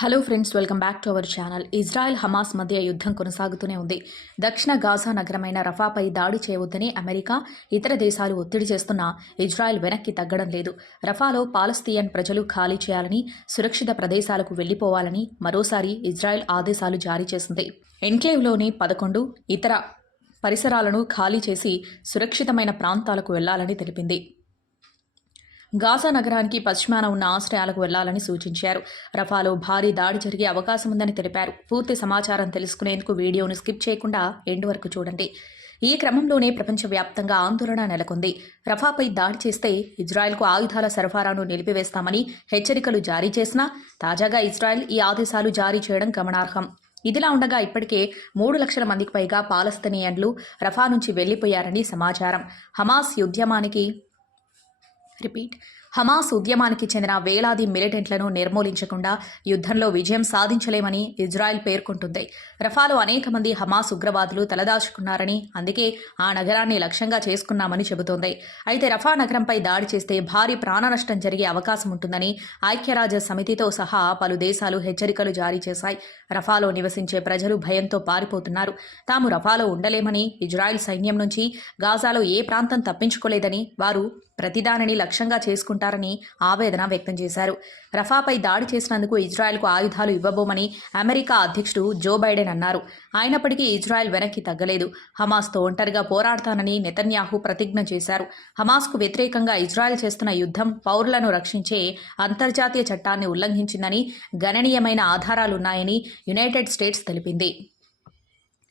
Hello friends welcome back to our channel Israel Hamas మధ్య యుద్ధం కొనసాగుతూనే ఉంది. దక్షిణ గాజా నగరమైన రఫాపై దాడి చేయవద్దని అమెరికా ఇతర దేశాలు ఒత్తిడి చేస్తున్నా ఇజ్రాయెల్ వెనక్కి తగ్గడం లేదు. రఫాలో పాలస్తీయన్ ప్రజలు ఖాళీ చేయాలని సురక్షిత ప్రదేశాలకు వెళ్ళిపోవాలని మరోసారి ఇజ్రాయెల్ ఆదేశాలు జారీ చేసింది. ఎన్క్లేవ్లోని పదకొండు ఇతర పరిసరాలను ఖాళీ చేసి సురక్షితమైన ప్రాంతాలకు వెళ్ళాలని తెలిపింది. గాజా నగరానికి పశ్చిమాన ఉన్న ఆశ్రయాలకు వెళ్ళాలని సూచించారు. రఫాలో భారీ దాడి జరిగే అవకాశం ఉందని తెలిపారు. పూర్తి సమాచారం తెలుసుకునేందుకు వీడియోను స్కిప్ చేయకుండా ఎండ్ వరకు చూడండి. ఈ క్రమంలోనే ప్రపంచవ్యాప్తంగా ఆందోళన నెలకొంది. రఫాపై దాడి చేస్తే ఇజ్రాయెల్కు ఆయుధాల సరఫరాను నిలిపివేస్తామని హెచ్చరికలు జారీ చేసినా తాజాగా ఇజ్రాయెల్ ఈ ఆదేశాలు జారీ చేయడం గమనార్హం. ఇదిలా ఉండగా ఇప్పటికే మూడు లక్షల మందికి పైగా పాలస్తీనియన్లు రఫా నుంచి వెళ్ళిపోయారని సమాచారం. హమాస్ ఉద్యమానికి रिपीट హమాస్ ఉద్యమానికి చెందిన వేలాది మిలిటెంట్లను నిర్మూలించకుండా యుద్ధంలో విజయం సాధించలేమని ఇజ్రాయెల్ పేర్కొంటుంది. రఫాలో అనేక మంది హమాస్ ఉగ్రవాదులు తలదాచుకున్నారని అందుకే ఆ నగరాన్ని లక్ష్యంగా చేసుకున్నామని చెబుతోంది. అయితే రఫా నగరంపై దాడి చేస్తే భారీ ప్రాణనష్టం జరిగే అవకాశం ఉంటుందని ఐక్యరాజ్య సమితితో సహా పలు దేశాలు హెచ్చరికలు జారీ చేశాయి. రఫాలో నివసించే ప్రజలు భయంతో పారిపోతున్నారు. తాము రఫాలో ఉండలేమని ఇజ్రాయెల్ సైన్యం నుంచి గాజాలో ఏ ప్రాంతం తప్పించుకోలేదని వారు ప్రతిదానిని లక్ష్యంగా చేసుకుంటారు చేసుకుంటారని ఆవేదన వ్యక్తం చేశారు. రఫాపై దాడి చేసినందుకు ఇజ్రాయెల్కు ఆయుధాలు ఇవ్వబోమని అమెరికా అధ్యక్షుడు జో బైడెన్ అన్నారు. అయినప్పటికీ ఇజ్రాయెల్ వెనక్కి తగ్గలేదు. హమాస్తో ఒంటరిగా పోరాడతానని నెతన్యాహు ప్రతిజ్ఞ చేశారు. హమాస్కు వ్యతిరేకంగా ఇజ్రాయెల్ చేస్తున్న యుద్ధం పౌరులను రక్షించే అంతర్జాతీయ చట్టాన్ని ఉల్లంఘించిందని గణనీయమైన ఆధారాలున్నాయని యునైటెడ్ స్టేట్స్ తెలిపింది.